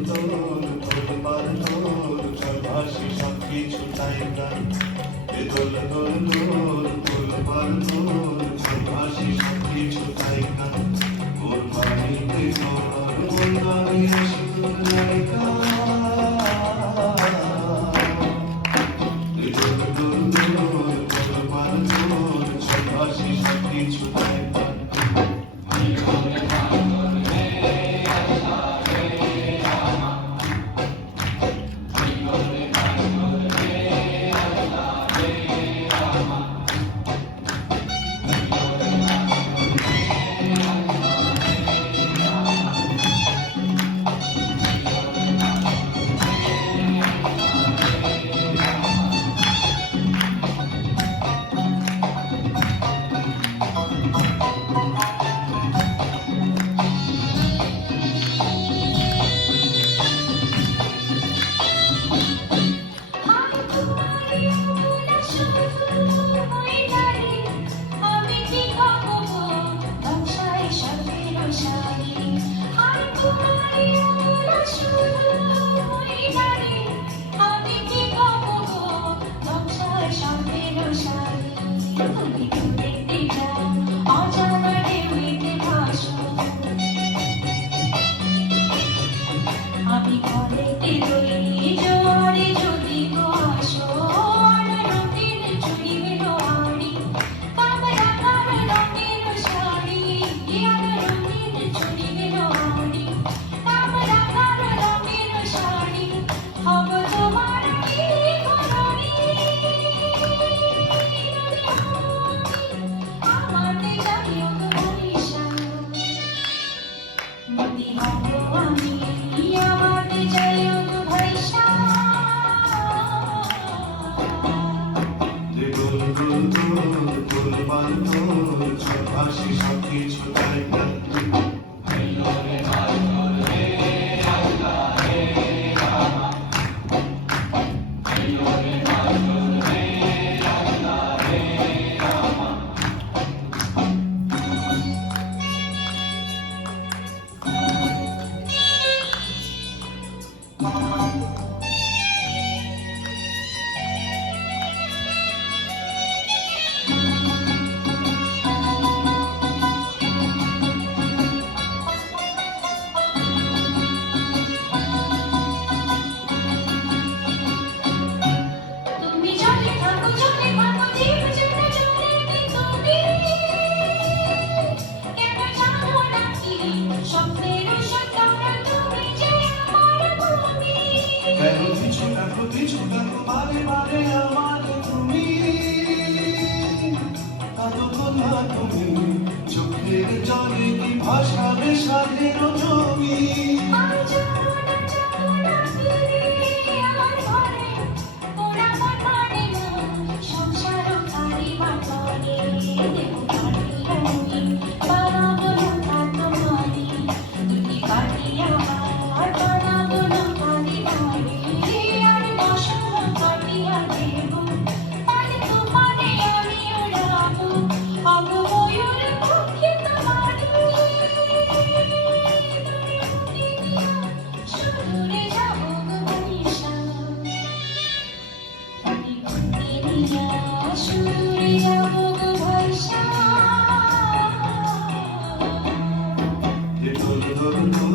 দোল তোলবার দোল চল ভাসি সব কিছু তাই গান এ দোল দোল দোল তোলবার দোল চল ভাসি সব কিছু তাই গান ওর বাড়িতে তোমার বন্যারে আসি তোর নায়িকা এ দোল দোল দোল তোলবার দোল চল ভাসি সব কিছু তাই গান ভাসি সব কিছু তাই গান কিছু ডাকো বারে বারে আমাকে তুমি কতক্ষণ তুমি চোখের জলে কি ভাসাবে সাধের জমি দোল দোল